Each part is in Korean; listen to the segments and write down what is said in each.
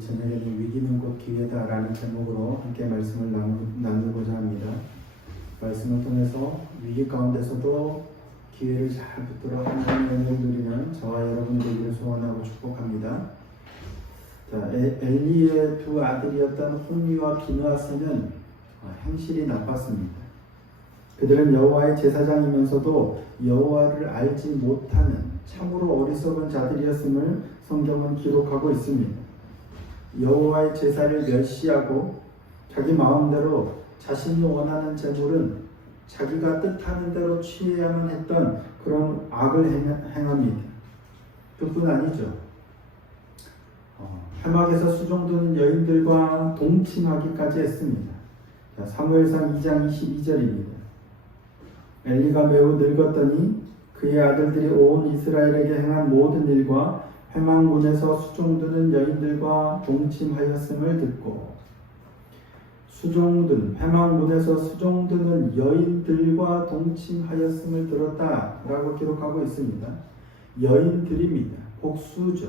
이 저녁에는 위기는 곧 기회다라는 제목으로 함께 말씀을 나누고자 합니다. 말씀을 통해서 위기 가운데서도 기회를 잘 붙들어 하나님의 은혜를 누리는 저와 여러분이 되기를 소원하고 축복합니다. 자, 엘리의 두 아들이었던 홈리와 비느하스는 행실이 나빴습니다. 그들은 여호와의 제사장이면서도 여호와를 알지 못하는 참으로 어리석은 자들이었음을 성경은 기록하고 있습니다. 여호와의 제사를 멸시하고 자기 마음대로 자신이 원하는 제물은 자기가 뜻하는 대로 취해야만 했던 그런 악을 행합니다. 그뿐 아니죠. 회막에서 수종드는 여인들과 동침하기까지 했습니다. 자, 사무엘상 2장 22절입니다. 엘리가 매우 늙었더니 그의 아들들이 온 이스라엘에게 행한 모든 일과 회막문에서 수종드는 여인들과 동침하였음을 듣고, 회막문에서 수종드는 여인들과 동침하였음을 들었다라고 기록하고 있습니다. 여인들입니다. 복수죠.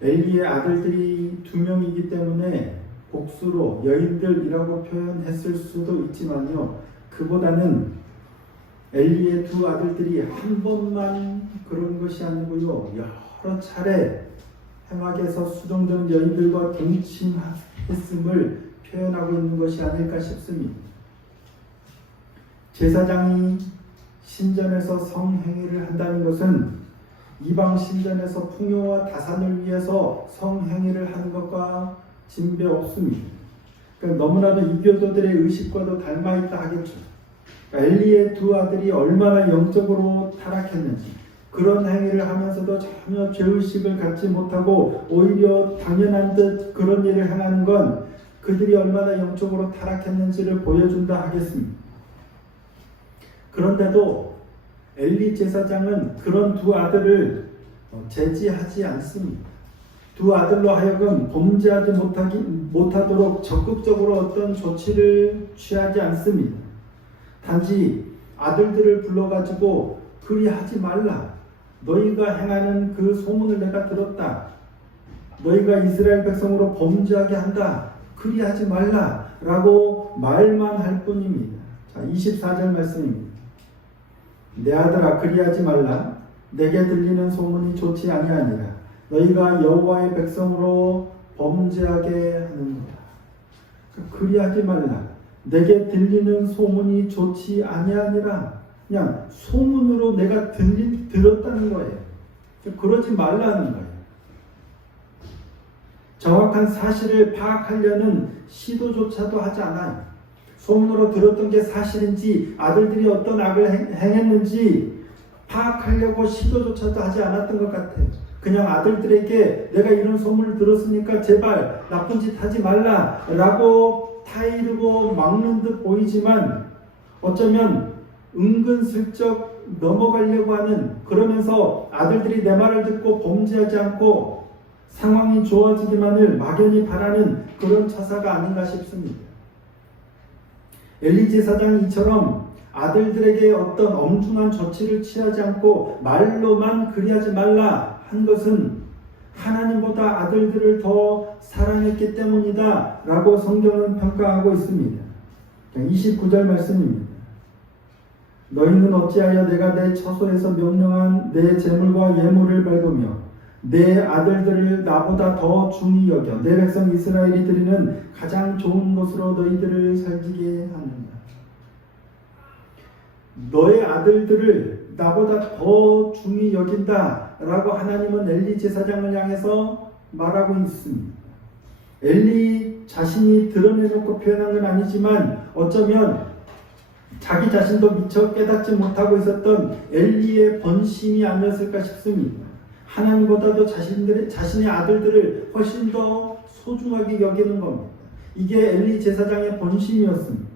엘리의 아들들이 2명이기 때문에 복수로 여인들이라고 표현했을 수도 있지만요, 그보다는 엘리의 두 아들들이 한 번만 그런 것이 아니고요, 여러 차례 회막에서 수종드는 여인들과 동침했음을 표현하고 있는 것이 아닐까 싶습니다. 제사장이 신전에서 성행위를 한다는 것은 이방 신전에서 풍요와 다산을 위해서 성행위를 하는 것과 진배 없습니다. 그러니까 너무나도 이교도들의 의식과도 닮아있다 하겠죠. 그러니까 엘리의 두 아들이 얼마나 영적으로 타락했는지, 그런 행위를 하면서도 전혀 죄의식을 갖지 못하고 오히려 당연한 듯 그런 일을 행하는 건 그들이 얼마나 영적으로 타락했는지를 보여준다 하겠습니다. 그런데도 엘리 제사장은 그런 두 아들을 제지하지 않습니다. 두 아들로 하여금 범죄하지 못하도록 적극적으로 어떤 조치를 취하지 않습니다. 단지 아들들을 불러가지고 그리하지 말라. 너희가 행하는 그 소문을 내가 들었다. 너희가 이스라엘 백성으로 범죄하게 한다. 그리하지 말라. 라고 말만 할 뿐입니다. 자, 24절 말씀입니다. 내 아들아, 그리하지 말라. 내게 들리는 소문이 좋지 아니하니라. 너희가 여호와의 백성으로 범죄하게 하는도다. 그리하지 말라. 내게 들리는 소문이 좋지 아니하니라. 그냥 소문으로 내가 들었다는 거예요. 그러지 말라는 거예요. 정확한 사실을 파악하려는 시도조차도 하지 않아요. 소문으로 들었던 게 사실인지 아들들이 어떤 악을 행했는지 파악하려고 시도조차도 하지 않았던 것 같아요. 그냥 아들들에게 내가 이런 소문을 들었으니까 제발 나쁜 짓 하지 말라 라고 타이르고 막는 듯 보이지만, 어쩌면 은근슬쩍 넘어가려고 하는, 그러면서 아들들이 내 말을 듣고 범죄하지 않고 상황이 좋아지기만을 막연히 바라는 그런 처사가 아닌가 싶습니다. 엘리 제사장이 이처럼 아들들에게 어떤 엄중한 조치를 취하지 않고 말로만 그리하지 말라 한 것은 하나님보다 아들들을 더 사랑했기 때문이다 라고 성경은 평가하고 있습니다. 29절 말씀입니다. 너희는 어찌하여 내가 내 처소에서 명령한 내 재물과 예물을 밟으며 내 아들들을 나보다 더 중히 여겨 내 백성 이스라엘이 드리는 가장 좋은 것으로 너희들을 살지게 하는가. 너의 아들들을 나보다 더 중히 여긴다 라고 하나님은 엘리 제사장을 향해서 말하고 있습니다. 엘리 자신이 드러내놓고 표현한 건 아니지만 어쩌면 자기 자신도 미처 깨닫지 못하고 있었던 엘리의 본심이 아니었을까 싶습니다. 하나님보다도 자신의 아들들을 훨씬 더 소중하게 여기는 겁니다. 이게 엘리 제사장의 본심이었습니다.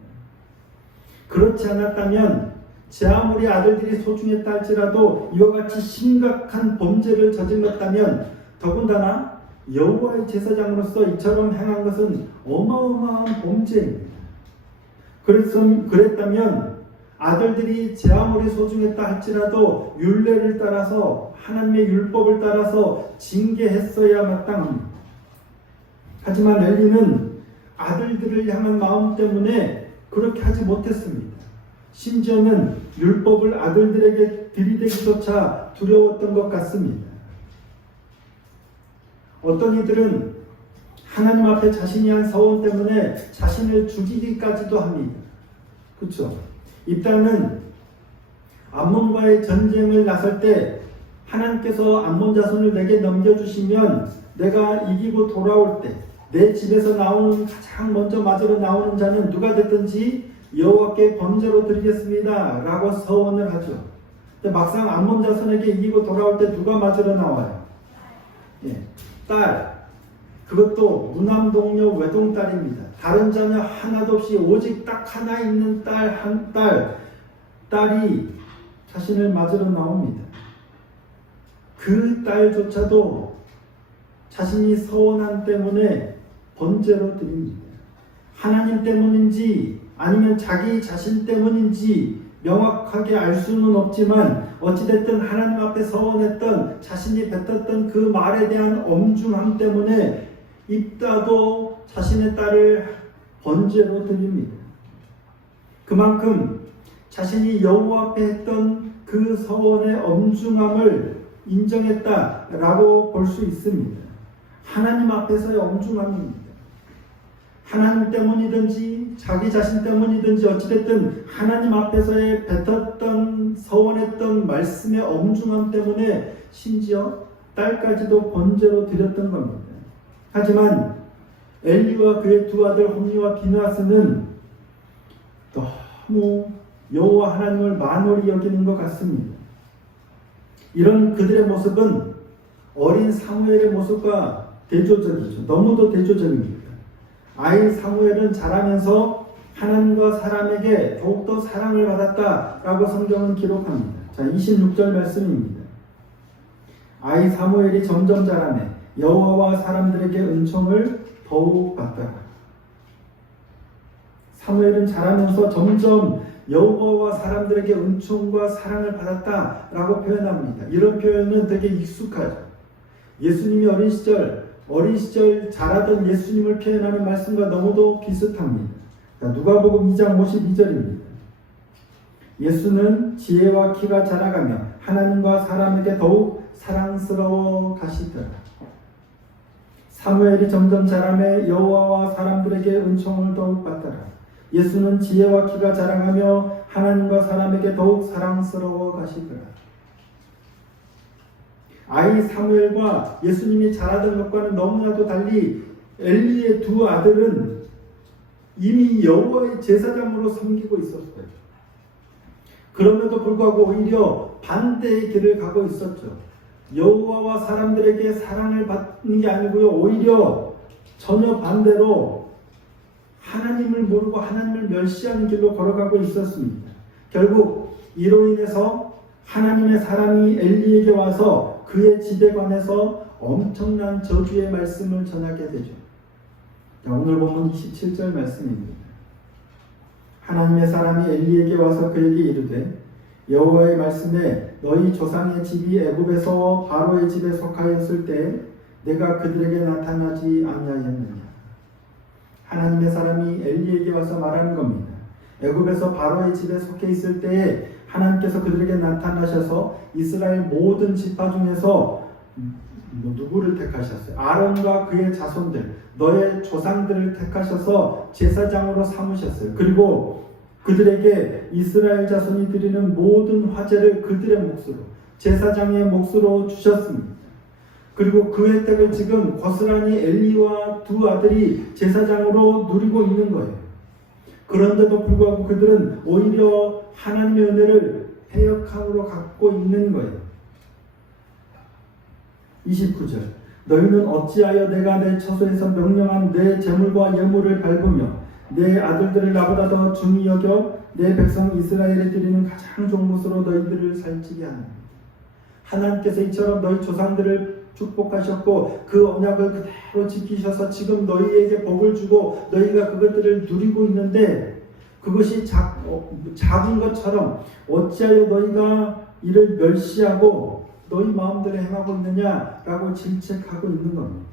그렇지 않았다면 제 아무리 아들들이 소중했다 할지라도 이와 같이 심각한 범죄를 저질렀다면, 더군다나 여호와의 제사장으로서 이처럼 행한 것은 어마어마한 범죄입니다. 그랬다면 아들들이 제 아무리 소중했다 할지라도 율례를 따라서, 하나님의 율법을 따라서 징계했어야 마땅합니다. 하지만 엘리는 아들들을 향한 마음 때문에 그렇게 하지 못했습니다. 심지어는 율법을 아들들에게 들이대기조차 두려웠던 것 같습니다. 어떤 이들은 하나님 앞에 자신이 한 서원 때문에 자신을 죽이기까지도 합니다. 그렇죠? 입다는 암몬과의 전쟁을 나설 때 하나님께서 암몬 자손을 내게 넘겨주시면 내가 이기고 돌아올 때 내 집에서 나오는 가장 먼저 맞으러 나오는 자는 누가 됐든지 여호와께 번제로 드리겠습니다 라고 서원을 하죠. 근데 막상 암몬 자손에게 이기고 돌아올 때 누가 맞으러 나와요? 딸, 그것도 무남동녀 외동딸입니다. 다른 자녀 하나도 없이 오직 딱 하나 있는 딸이 자신을 맞으러 나옵니다. 그 딸조차도 자신이 서원한 때문에 번제로 드립니다. 하나님 때문인지 아니면 자기 자신 때문인지 명확하게 알 수는 없지만 어찌됐든 하나님 앞에 서원했던 자신이 뱉었던 그 말에 대한 엄중함 때문에 입다도 자신의 딸을 번제로 드립니다. 그만큼 자신이 여호와 앞에 했던 그 서원의 엄중함을 인정했다라고 볼 수 있습니다. 하나님 앞에서의 엄중함입니다. 하나님 때문이든지 자기 자신 때문이든지 어찌됐든 하나님 앞에서의 뱉었던 서원했던 말씀의 엄중함 때문에 심지어 딸까지도 번제로 드렸던 겁니다. 하지만 엘리와 그의 두 아들 홈리와 비느하스는 너무 여호와 하나님을 만홀히 여기는 것 같습니다. 이런 그들의 모습은 어린 사무엘의 모습과 대조적이죠. 너무도 대조적입니다. 아이 사무엘은 자라면서 하나님과 사람에게 더욱더 사랑을 받았다라고 성경은 기록합니다. 자, 26절 말씀입니다. 아이 사무엘이 점점 자라매 여호와와 사람들에게 은총을 더욱 받더라. 사무엘은 자라면서 점점 여호와와 사람들에게 은총과 사랑을 받았다라고 표현합니다. 이런 표현은 되게 익숙하죠. 예수님이 어린 시절 자라던 예수님을 표현하는 말씀과 너무도 비슷합니다. 누가복음 2장 52절입니다. 예수는 지혜와 키가 자라가며 하나님과 사람에게 더욱 사랑스러워 가시더라. 사무엘이 점점 자라매 여호와와 사람들에게 은총을 더욱 받더라. 예수는 지혜와 키가 자라가며 하나님과 사람에게 더욱 사랑스러워 가시더라. 아이 사무엘과 예수님이 자라던 것과는 너무나도 달리 엘리의 두 아들은 이미 여호와의 제사장으로 섬기고 있었어요. 그럼에도 불구하고 오히려 반대의 길을 가고 있었죠. 여호와와 사람들에게 사랑을 받는 게 아니고요, 오히려 전혀 반대로 하나님을 모르고 하나님을 멸시하는 길로 걸어가고 있었습니다. 결국 이로 인해서 하나님의 사람이 엘리에게 와서 그의 집에 관해서 엄청난 저주의 말씀을 전하게 되죠. 오늘 본문 27절 말씀입니다. 하나님의 사람이 엘리에게 와서 그에게 이르되 여호와의 말씀에 너희 조상의 집이 애굽에서 바로의 집에 속하였을 때 내가 그들에게 나타나지 아니하였느냐. 하나님의 사람이 엘리에게 와서 말하는 겁니다. 애굽에서 바로의 집에 속해 있을 때에 하나님께서 그들에게 나타나셔서 이스라엘 모든 지파 중에서 누구를 택하셨어요? 아론과 그의 자손들, 너의 조상들을 택하셔서 제사장으로 삼으셨어요. 그리고 그들에게 이스라엘 자손이 드리는 모든 화제를 그들의 몫으로, 제사장의 몫으로 주셨습니다. 그리고 그 혜택을 지금 고스란히 엘리와 두 아들이 제사장으로 누리고 있는 거예요. 그런데도 불구하고 그들은 오히려 하나님의 은혜를 패역함으로 갖고 있는 거예요. 29절 너희는 어찌하여 내가 내 처소에서 명령한 내 재물과 예물을 밟으며 내 아들들을 나보다 더 중히 여겨 내 백성 이스라엘에 드리는 가장 좋은 것으로 너희들을 살찌게 하느냐. 하나님께서 이처럼 너희 조상들을 축복하셨고 그 언약을 그대로 지키셔서 지금 너희에게 복을 주고 너희가 그것들을 누리고 있는데 그것이 작은 것처럼 어찌하여 너희가 이를 멸시하고 너희 마음대로 행하고 있느냐라고 질책하고 있는 겁니다.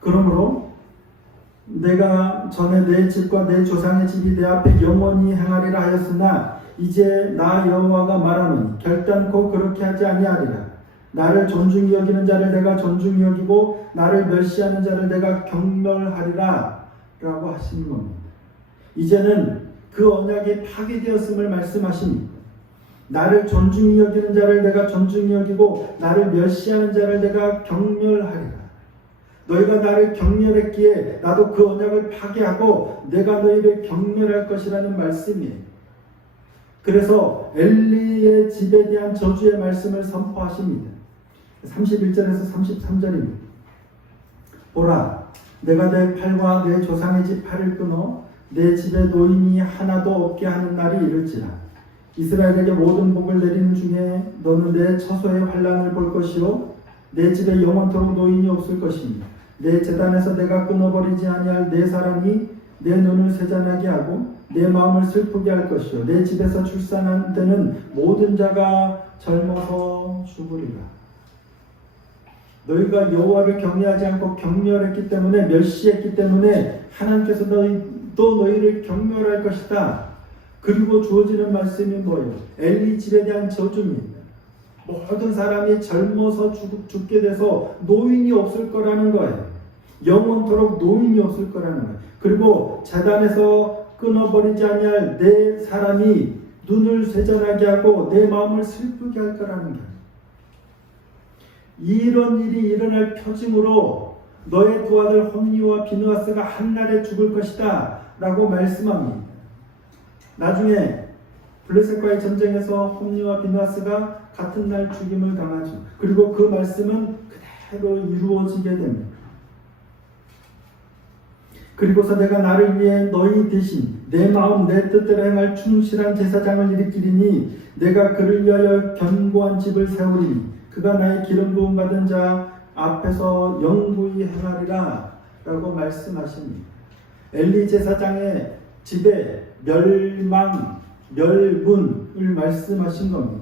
그러므로 내가 전에 내 집과 내 조상의 집이 내 앞에 영원히 행하리라 하였으나 이제 나 여호와가 말하노니 결단코 그렇게 하지 아니하리라. 나를 존중히 여기는 자를 내가 존중히 여기고 나를 멸시하는 자를 내가 경멸하리라 라고 하시는 겁니다. 이제는 그 언약이 파괴되었음을 말씀하십니다. 나를 존중히 여기는 자를 내가 존중히 여기고 나를 멸시하는 자를 내가 경멸하리라. 너희가 나를 경멸했기에 나도 그 언약을 파괴하고 내가 너희를 경멸할 것이라는 말씀이에요. 그래서 엘리의 집에 대한 저주의 말씀을 선포하십니다. 31절에서 33절입니다. 보라, 내가 내 팔과 내 조상의 집 팔을 끊어 내 집에 노인이 하나도 없게 하는 날이 이를지라. 이스라엘에게 모든 복을 내리는 중에 너는 내 처소의 환난을 볼 것이요 내 집에 영원토록 노인이 없을 것입니다. 내 제단에서 내가 끊어버리지 아니할 내 사람이 내 눈을 세잔하게 하고 내 마음을 슬프게 할 것이요 내 집에서 출산한 때는 모든 자가 젊어서 죽으리라. 너희가 여호와를 경외하지 않고 경멸했기 때문에 멸시했기 때문에 하나님께서 또 너희를 경멸할 것이다. 그리고 주어지는 말씀이 뭐예요? 엘리 집에 대한 저주입니다. 모든 사람이 젊어서 죽게 돼서 노인이 없을 거라는 거예요. 영원토록 노인이 없을 거라는 거예요. 그리고 제단에서 끊어버리지 아니할 내 사람이 눈을 쇠잔하게 하고 내 마음을 슬프게 할 거라는 거예요. 이런 일이 일어날 표징으로 너의 두 아들 홈니와 비느하스가 한날에 죽을 것이다 라고 말씀합니다. 나중에 블레셋과의 전쟁에서 홈니와 비느하스가 같은 날 죽임을 당하죠. 그리고 그 말씀은 그대로 이루어지게 됩니다. 그리고서 내가 나를 위해 너희 대신 내 마음 내 뜻대로 행할 충실한 제사장을 일으키리니 내가 그를 위하여 견고한 집을 세우리니 그가 나의 기름 부음 받은 자 앞에서 영구히 행하리라 라고 말씀하십니다. 엘리 제사장의 집에 멸문을 말씀하신 겁니다.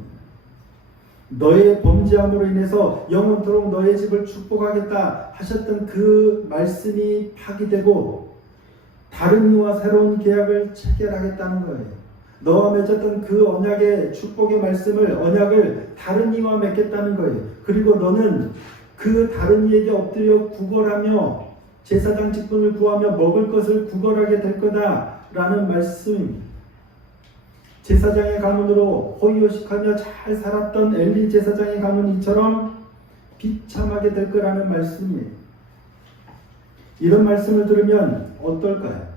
너의 범죄함으로 인해서 영원토록 너의 집을 축복하겠다 하셨던 그 말씀이 파기되고 다른 이와 새로운 계약을 체결하겠다는 거예요. 너와 맺었던 그 언약의 축복의 말씀을 언약을 다른 이와 맺겠다는 거예요. 그리고 너는 그 다른 이에게 엎드려 구걸하며 제사장 직분을 구하며 먹을 것을 구걸하게 될 거다라는 말씀입니다. 제사장의 가문으로 호의호식하며 잘 살았던 엘리 제사장의 가문이 이처럼 비참하게 될 거라는 말씀이에요. 이런 말씀을 들으면 어떨까요?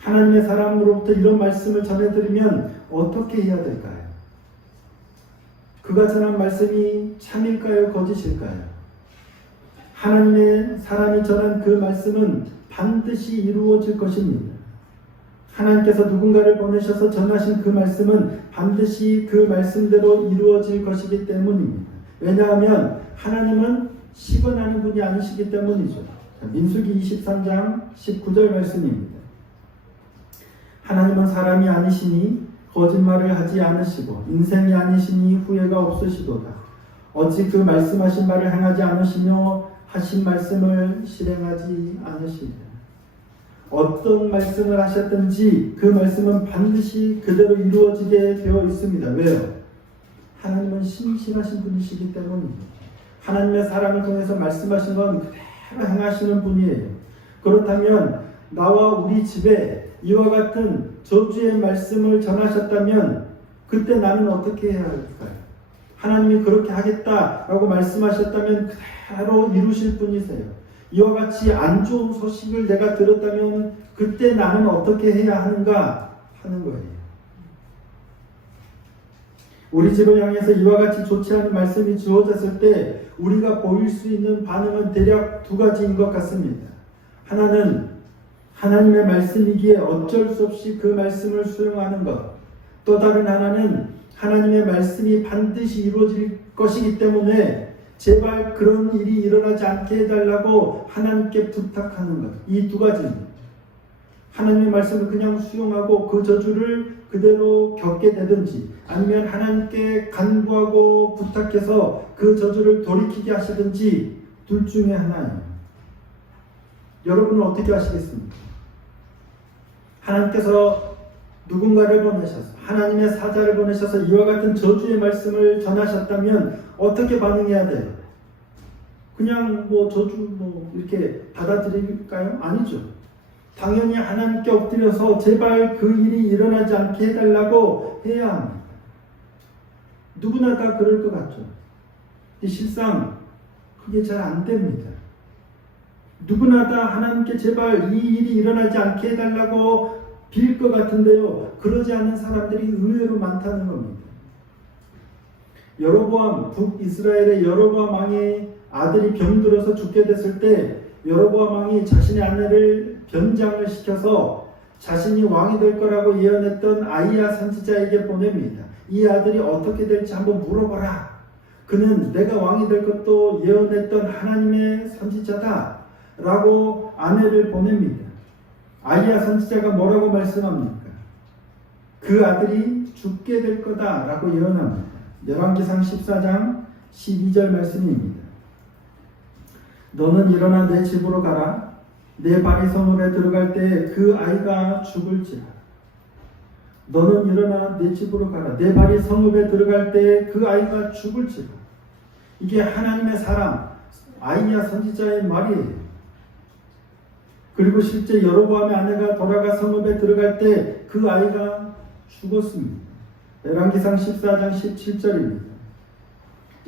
하나님의 사람으로부터 이런 말씀을 전해드리면 어떻게 해야 될까요? 그가 전한 말씀이 참일까요? 거짓일까요? 하나님의 사람이 전한 그 말씀은 반드시 이루어질 것입니다. 하나님께서 누군가를 보내셔서 전하신 그 말씀은 반드시 그 말씀대로 이루어질 것이기 때문입니다. 왜냐하면 하나님은 시건하는 분이 아니시기 때문이죠. 민수기 23장 19절 말씀입니다. 하나님은 사람이 아니시니 거짓말을 하지 않으시고 인생이 아니시니 후회가 없으시도다. 어찌 그 말씀하신 바를 행하지 않으시며 하신 말씀을 실행하지 않으시리라. 어떤 말씀을 하셨든지 그 말씀은 반드시 그대로 이루어지게 되어 있습니다. 왜요? 하나님은 신실하신 분이시기 때문입니다. 하나님의 사람을 통해서 말씀하신 건 그대로 행하시는 분이에요. 그렇다면 나와 우리 집에 이와 같은 저주의 말씀을 전하셨다면 그때 나는 어떻게 해야 할까요? 하나님이 그렇게 하겠다라고 말씀하셨다면 그대로 이루실 분이세요. 이와 같이 안 좋은 소식을 내가 들었다면 그때 나는 어떻게 해야 하는가 하는 거예요. 우리 집을 향해서 이와 같이 좋지 않은 말씀이 주어졌을 때 우리가 보일 수 있는 반응은 대략 두 가지인 것 같습니다. 하나는 하나님의 말씀이기에 어쩔 수 없이 그 말씀을 수용하는 것. 또 다른 하나는 하나님의 말씀이 반드시 이루어질 것이기 때문에 제발 그런 일이 일어나지 않게 해달라고 하나님께 부탁하는 것. 이 두 가지입니다. 하나님의 말씀을 그냥 수용하고 그 저주를 그대로 겪게 되든지 아니면 하나님께 간구하고 부탁해서 그 저주를 돌이키게 하시든지 둘 중에 하나예요. 여러분은 어떻게 하시겠습니까? 하나님께서 누군가를 보내셔서 하나님의 사자를 보내셔서 이와 같은 저주의 말씀을 전하셨다면 어떻게 반응해야 돼요? 그냥 저주 이렇게 받아들일까요? 아니죠. 당연히 하나님께 엎드려서 제발 그 일이 일어나지 않게 해달라고 해야 합니다. 누구나 다 그럴 것 같죠. 실상 그게 잘 안 됩니다. 누구나 다 하나님께 제발 이 일이 일어나지 않게 해달라고 빌 것 같은데요. 그러지 않는 사람들이 의외로 많다는 겁니다. 여로보암, 북이스라엘의 여로보암 왕의 아들이 병들어서 죽게 됐을 때 여로보암 왕이 자신의 아내를 변장을 시켜서 자신이 왕이 될 거라고 예언했던 아이야 선지자에게 보냅니다. 이 아들이 어떻게 될지 한번 물어보라. 그는 내가 왕이 될 것도 예언했던 하나님의 선지자다 라고 아내를 보냅니다. 아이야 선지자가 뭐라고 말씀합니까? 그 아들이 죽게 될 거다 라고 예언합니다. 열왕기상 14장 12절 말씀입니다. 너는 일어나 내 집으로 가라. 내 발이 성읍에 들어갈 때 그 아이가 죽을지라. 너는 일어나 내 집으로 가라. 내 발이 성읍에 들어갈 때 그 아이가 죽을지라. 이게 하나님의 사람 아이야 선지자의 말이에요. 그리고 실제 여로보암의 아내가 돌아가 성읍에 들어갈 때 그 아이가 죽었습니다. 열왕기상 14장 17절입니다.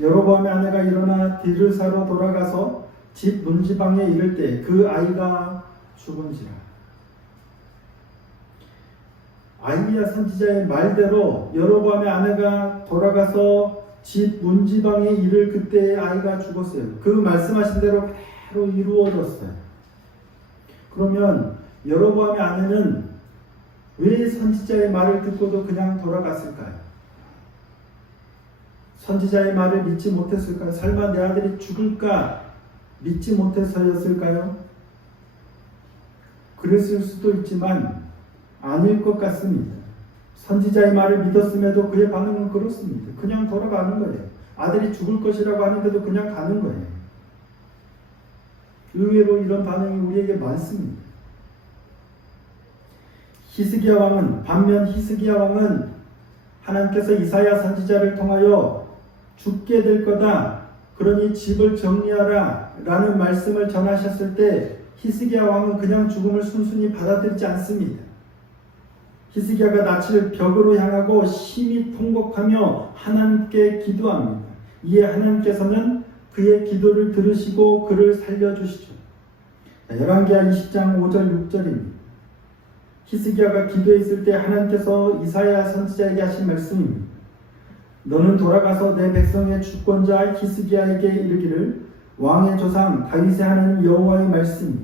여로보암의 아내가 일어나 디르사로 돌아가서 집 문지방에 이를 때 그 아이가 죽은지라. 아이야 선지자의 말대로 여로보암의 아내가 돌아가서 집 문지방에 이를 그때의 아이가 죽었어요. 그 말씀하신 대로 그대로 이루어졌어요. 그러면 여로보암의 아내는 왜 선지자의 말을 듣고도 그냥 돌아갔을까요? 선지자의 말을 믿지 못했을까요? 설마 내 아들이 죽을까 믿지 못해서였을까요? 그랬을 수도 있지만 아닐 것 같습니다. 선지자의 말을 믿었음에도 그의 반응은 그렇습니다. 그냥 돌아가는 거예요. 아들이 죽을 것이라고 하는데도 그냥 가는 거예요. 의외로 이런 반응이 우리에게 많습니다. 반면 히스기야 왕은 하나님께서 이사야 선지자를 통하여 죽게 될 거다. 그러니 집을 정리하라 라는 말씀을 전하셨을 때 히스기야 왕은 그냥 죽음을 순순히 받아들이지 않습니다. 히스기야가 낯을 벽으로 향하고 심히 통곡하며 하나님께 기도합니다. 이에 하나님께서는 그의 기도를 들으시고 그를 살려주시죠. 열왕기하 20장 5절 6절입니다. 히스기야가 기도했을 때 하나님께서 이사야 선지자에게 하신 말씀입니다. 너는 돌아가서 내 백성의 주권자 히스기야에게 이르기를 왕의 조상 다윗의 하나님 여호와의 말씀이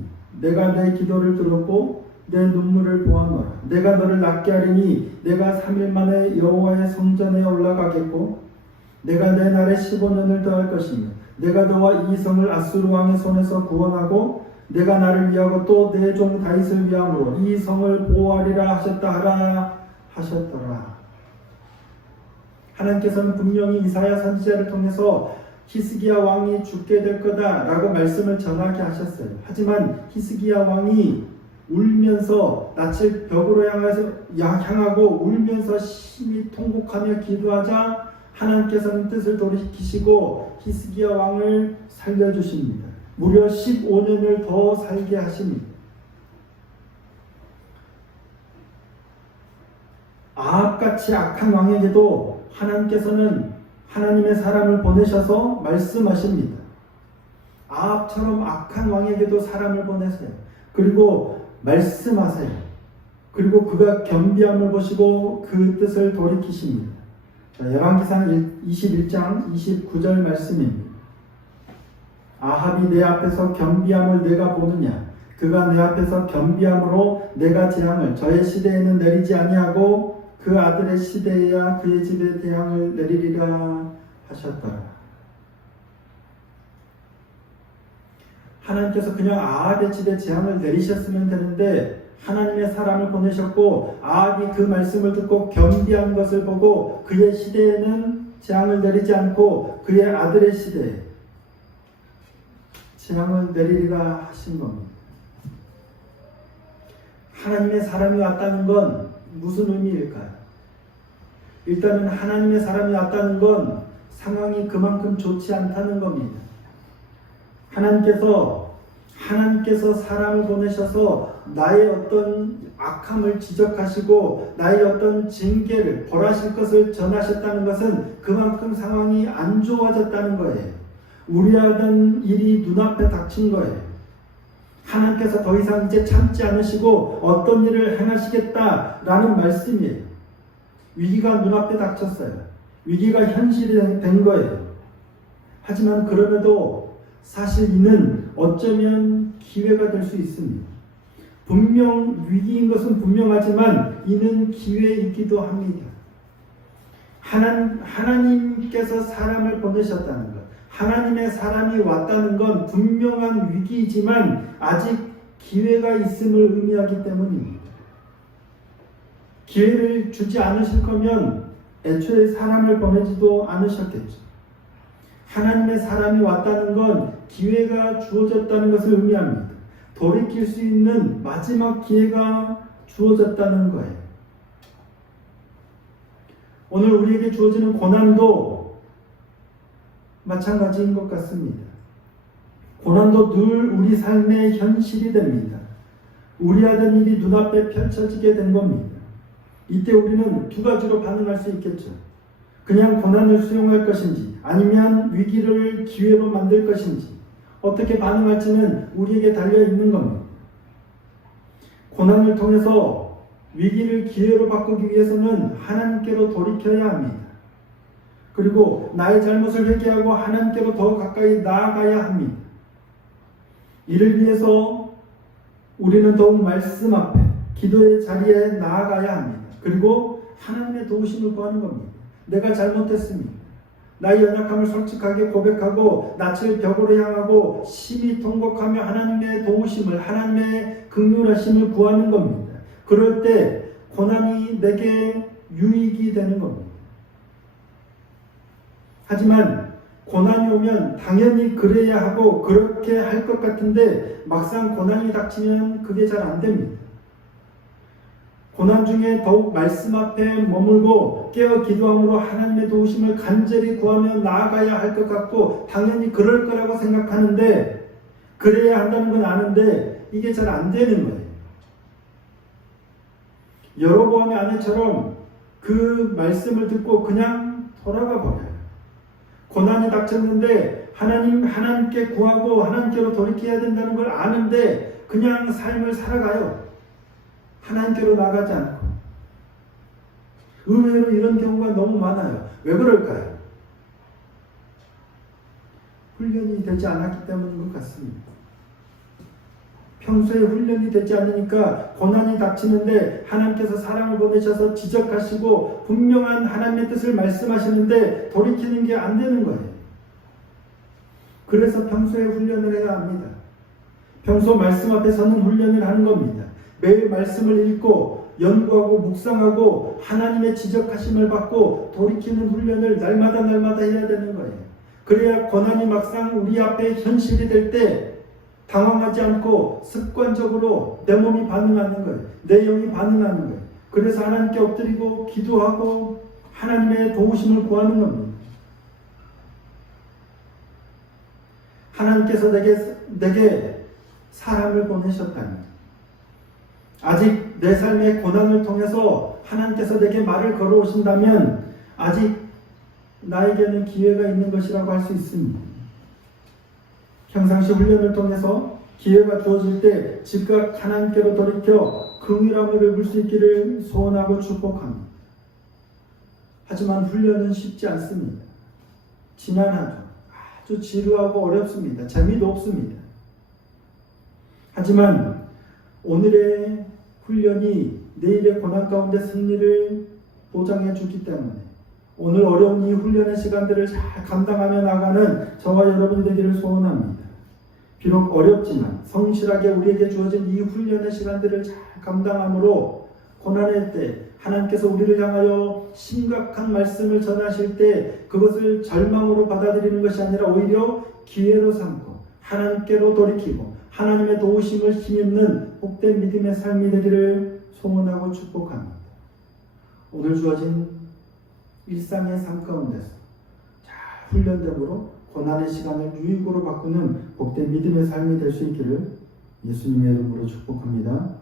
내가 내 기도를 들었고 내 눈물을 보았노라. 내가 너를 낫게 하리니 내가 3일 만에 여호와의 성전에 올라가겠고 내가 내 날에 15년을 더할 것이며 내가 너와 이 성을 아수르 왕의 손에서 구원하고 내가 나를 위하고 또 내 종 다윗을 위함으로 이 성을 보호하리라 하셨더라. 하나님께서는 분명히 이사야 선지자를 통해서 히스기야 왕이 죽게 될 거다라고 말씀을 전하게 하셨어요. 하지만 히스기야 왕이 울면서 낯을 벽으로 향하고 울면서 심히 통곡하며 기도하자 하나님께서는 뜻을 돌이키시고 히스기야 왕을 살려주십니다. 무려 15년을 더 살게 하십니다. 아합같이 악한 왕에게도 하나님께서는 하나님의 사람을 보내셔서 말씀하십니다. 아합처럼 악한 왕에게도 사람을 보내세요. 그리고 말씀하세요. 그리고 그가 겸비함을 보시고 그 뜻을 돌이키십니다. 열왕기상 21장 29절 말씀입니다. 아합이 내 앞에서 겸비함을 내가 보느냐? 그가 내 앞에서 겸비함으로 내가 재앙을 저의 시대에는 내리지 아니하고 그 아들의 시대에야 그의 집에 재앙을 내리리라 하셨더라. 하나님께서 그냥 아합의 집에 재앙을 내리셨으면 되는데 하나님의 사람을 보내셨고 아합이 그 말씀을 듣고 겸비한 것을 보고 그의 시대에는 재앙을 내리지 않고 그의 아들의 시대에 재앙을 내리리라 하신 겁니다. 하나님의 사람이 왔다는 건 무슨 의미일까요? 일단은 하나님의 사람이 왔다는 건 상황이 그만큼 좋지 않다는 겁니다. 하나님께서 사람을 보내셔서 나의 어떤 악함을 지적하시고 나의 어떤 징계를 벌하실 것을 전하셨다는 것은 그만큼 상황이 안 좋아졌다는 거예요. 우려하던 일이 눈앞에 닥친 거예요. 하나님께서 더 이상 이제 참지 않으시고 어떤 일을 행하시겠다라는 말씀이에요. 위기가 눈앞에 닥쳤어요. 위기가 현실이 된 거예요. 하지만 그럼에도 사실 이는 어쩌면 기회가 될 수 있습니다. 분명 위기인 것은 분명하지만 이는 기회이기도 합니다. 하나님께서 사람을 보내셨다는 것, 하나님의 사람이 왔다는 건 분명한 위기이지만 아직 기회가 있음을 의미하기 때문입니다. 기회를 주지 않으실 거면 애초에 사람을 보내지도 않으셨겠죠. 하나님의 사람이 왔다는 건 기회가 주어졌다는 것을 의미합니다. 돌이킬 수 있는 마지막 기회가 주어졌다는 거예요. 오늘 우리에게 주어지는 고난도 마찬가지인 것 같습니다. 고난도 늘 우리 삶의 현실이 됩니다. 우려하던 일이 눈앞에 펼쳐지게 된 겁니다. 이때 우리는 두 가지로 반응할 수 있겠죠. 그냥 고난을 수용할 것인지 아니면 위기를 기회로 만들 것인지 어떻게 반응할지는 우리에게 달려있는 겁니다. 고난을 통해서 위기를 기회로 바꾸기 위해서는 하나님께로 돌이켜야 합니다. 그리고 나의 잘못을 회개하고 하나님께로 더 가까이 나아가야 합니다. 이를 위해서 우리는 더욱 말씀 앞에 기도의 자리에 나아가야 합니다. 그리고 하나님의 도우심을 구하는 겁니다. 내가 잘못했습니다. 나의 연약함을 솔직하게 고백하고 낯을 벽으로 향하고 심히 통곡하며 하나님의 도우심을, 하나님의 긍휼하심을 구하는 겁니다. 그럴 때 고난이 내게 유익이 되는 겁니다. 하지만 고난이 오면 당연히 그래야 하고 그렇게 할 것 같은데 막상 고난이 닥치면 그게 잘 안 됩니다. 고난 중에 더욱 말씀 앞에 머물고 깨어 기도함으로 하나님의 도우심을 간절히 구하며 나아가야 할 것 같고 당연히 그럴 거라고 생각하는데 그래야 한다는 건 아는데 이게 잘 안 되는 거예요. 여로보암의 아내처럼 그 말씀을 듣고 그냥 돌아가 버려요. 고난이 닥쳤는데 하나님께 구하고 하나님께로 돌이켜야 된다는 걸 아는데 그냥 삶을 살아가요. 하나님께로 나가지 않고. 의외로 이런 경우가 너무 많아요. 왜 그럴까요? 훈련이 되지 않았기 때문인 것 같습니다. 평소에 훈련이 되지 않으니까 고난이 닥치는데 하나님께서 사랑을 보내셔서 지적하시고 분명한 하나님의 뜻을 말씀하시는데 돌이키는 게 안 되는 거예요. 그래서 평소에 훈련을 해야 합니다. 평소 말씀 앞에 서는 훈련을 하는 겁니다. 매일 말씀을 읽고 연구하고 묵상하고 하나님의 지적하심을 받고 돌이키는 훈련을 날마다 해야 되는 거예요. 그래야 고난이 막상 우리 앞에 현실이 될 때 당황하지 않고 습관적으로 내 몸이 반응하는 거예요. 내 영이 반응하는 거예요. 그래서 하나님께 엎드리고 기도하고 하나님의 도우심을 구하는 겁니다. 하나님께서 내게 사람을 보내셨다니 아직 내 삶의 고난을 통해서 하나님께서 내게 말을 걸어오신다면 아직 나에게는 기회가 있는 것이라고 할 수 있습니다. 평상시 훈련을 통해서 기회가 주어질 때 즉각 하나님께로 돌이켜 긍휼함을 입을 수 있기를 소원하고 축복합니다. 하지만 훈련은 쉽지 않습니다. 지난하죠. 아주 지루하고 어렵습니다. 재미도 없습니다. 하지만 오늘의 훈련이 내일의 고난 가운데 승리를 보장해 주기 때문에 오늘 어려운 이 훈련의 시간들을 잘 감당하며 나가는 저와 여러분이 되기를 소원합니다. 비록 어렵지만 성실하게 우리에게 주어진 이 훈련의 시간들을 잘 감당함으로 고난의 때 하나님께서 우리를 향하여 심각한 말씀을 전하실 때 그것을 절망으로 받아들이는 것이 아니라 오히려 기회로 삼고 하나님께로 돌이키고 하나님의 도우심을 힘입는 복된 믿음의 삶이 되기를 소원하고 축복합니다. 오늘 주어진 일상의 삶 가운데서 잘 훈련됨으로 고난의 시간을 유익으로 바꾸는 복된 믿음의 삶이 될 수 있기를 예수님의 이름으로 축복합니다.